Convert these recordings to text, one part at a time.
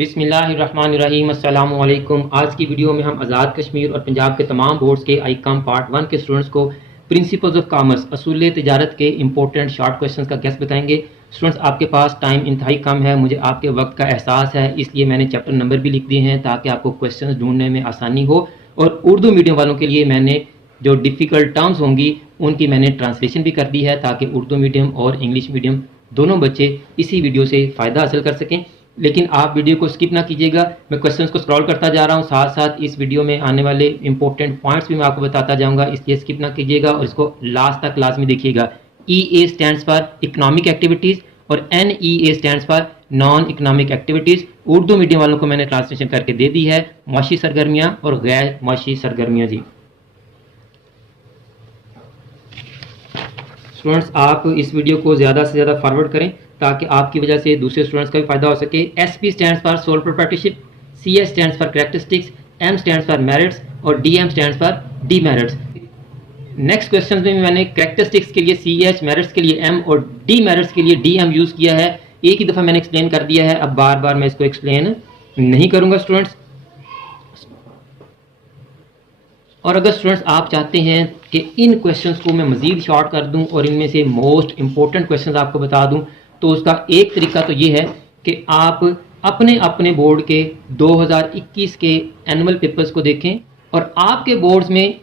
बिस्मिल्लाहिर्रहमानिर्रहीम अस्सलामु अलैकुम। आज की वीडियो में हम आज़ाद कश्मीर और पंजाब के तमाम बोर्ड्स के आईकॉम पार्ट 1 के स्टूडेंट्स को प्रिंसिपल्स ऑफ कॉमर्स असूल तिजारत के इंपॉर्टेंट शॉर्ट क्वेश्चंस का गेस बताएंगे। स्टूडेंट्स, आपके पास टाइम इंतहाई कम है, मुझे आपके वक्त का एहसास है, इसलिए मैंने चैप्टर नंबर भी लिख दिए हैं ताकि आपको क्वेश्चंस ढूंढने में आसानी हो। और उर्दू मीडियम वालों के लिए मैंने जो डिफ़िकल्ट टर्म्स होंगी उनकी मैंने ट्रांसलेशन भी कर दी है ताकि उर्दू मीडियम और इंग्लिश मीडियम दोनों बच्चे इसी वीडियो से फ़ायदा हासिल कर सकें। लेकिन आप वीडियो को स्किप ना कीजिएगा, मैं क्वेश्चंस को स्क्रॉल करता जा रहा हूँ, साथ साथ इस वीडियो में आने वाले इंपॉर्टेंट पॉइंट्स भी मैं आपको बताता जाऊँगा, इसलिए स्किप ना कीजिएगा और इसको लास्ट तक लाजमी देखिएगा। EA stands for economic activities और NEA stands for non economic activities. Urdu medium वालों को मैंने ट्रांसलेशन करके दे दी है, मुआशी सरगर्मियाँ और गैर मुआशी सरगर्मियाँ। जी स्टूडेंट्स, आप इस वीडियो को ज़्यादा से ज़्यादा फॉरवर्ड करें ताकि आपकी वजह से दूसरे स्टूडेंट्स का भी फायदा हो सके। SP stands for sole proprietorship, CS stands for characteristics, M stands for merits और DM stands for demerits. Next question में मैंने कैरेक्टरिस्टिक्स के लिए CH, मेरिट्स के लिए M और डीमेरिट्स के लिए DM यूज़ किया है। एक ही दफ़ा मैंने एक्सप्लेन कर दिया है, अब बार बार मैं इसको एक्सप्लेन नहीं करूँगा स्टूडेंट्स। और अगर स्टूडेंट्स आप चाहते हैं कि इन क्वेश्चंस को मैं मज़ीद शॉर्ट कर दूं और इनमें से मोस्ट इंपॉर्टेंट क्वेश्चंस आपको बता दूं, तो उसका एक तरीका तो ये है कि आप अपने अपने बोर्ड के 2021 के एनुअल पेपर्स को देखें और आपके बोर्ड्स में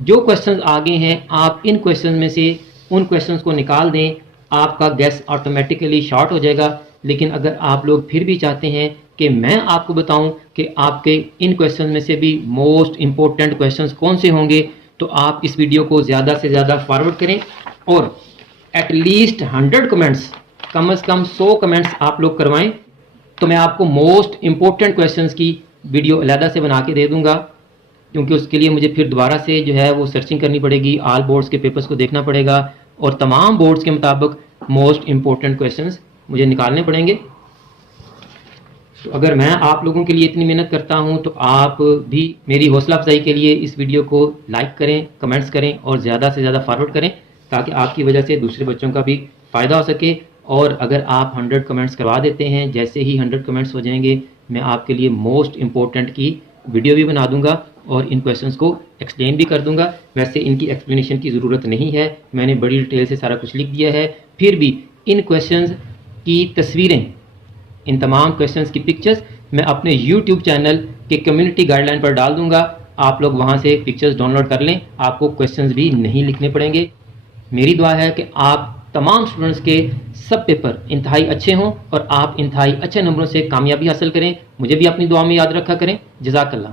जो क्वेश्चंस आगे हैं आप इन क्वेश्चंस में से उन क्वेश्चंस को निकाल दें, आपका गैस ऑटोमेटिकली शॉर्ट हो जाएगा। लेकिन अगर आप लोग फिर भी चाहते हैं कि मैं आपको बताऊं कि आपके इन क्वेश्चन में से भी मोस्ट इंपॉर्टेंट क्वेश्चंस कौन से होंगे, तो आप इस वीडियो को ज़्यादा से ज़्यादा फॉरवर्ड करें और एटलीस्ट 100 कमेंट्स, कम से कम 100 कमेंट्स आप लोग करवाएं, तो मैं आपको मोस्ट इंपॉर्टेंट क्वेश्चंस की वीडियो अलहदा से बना के दे दूँगा। क्योंकि उसके लिए मुझे फिर दोबारा से जो है वो सर्चिंग करनी पड़ेगी, ऑल बोर्ड्स के पेपर्स को देखना पड़ेगा और तमाम बोर्ड्स के मुताबिक मोस्ट इंपॉर्टेंट क्वेश्चंस मुझे निकालने पड़ेंगे। तो अगर मैं आप लोगों के लिए इतनी मेहनत करता हूं तो आप भी मेरी हौसला अफजाई के लिए इस वीडियो को लाइक करें, कमेंट्स करें और ज़्यादा से ज़्यादा फॉरवर्ड करें ताकि आपकी वजह से दूसरे बच्चों का भी फ़ायदा हो सके। और अगर आप 100 कमेंट्स करवा देते हैं, जैसे ही 100 कमेंट्स हो जाएंगे मैं आपके लिए मोस्ट इंपॉर्टेंट की वीडियो भी बना दूंगा और इन क्वेश्चंस को एक्सप्लेन भी कर दूंगा। वैसे इनकी एक्सप्लेनेशन की ज़रूरत नहीं है, मैंने बड़ी डिटेल से सारा कुछ लिख दिया है। फिर भी इन क्वेश्चंस की तस्वीरें, इन तमाम क्वेश्चंस की पिक्चर्स मैं अपने YouTube चैनल के कम्युनिटी गाइडलाइन पर डाल दूंगा, आप लोग वहां से पिक्चर्स डाउनलोड कर लें, आपको क्वेश्चंस भी नहीं लिखने पड़ेंगे। मेरी दुआ है कि आप तमाम स्टूडेंट्स के सब पेपर इंतहाई अच्छे हों और आप इंतहाई अच्छे नंबरों से कामयाबी हासिल करें। मुझे भी अपनी दुआ में याद रखा करें। जज़ाकल्लाह।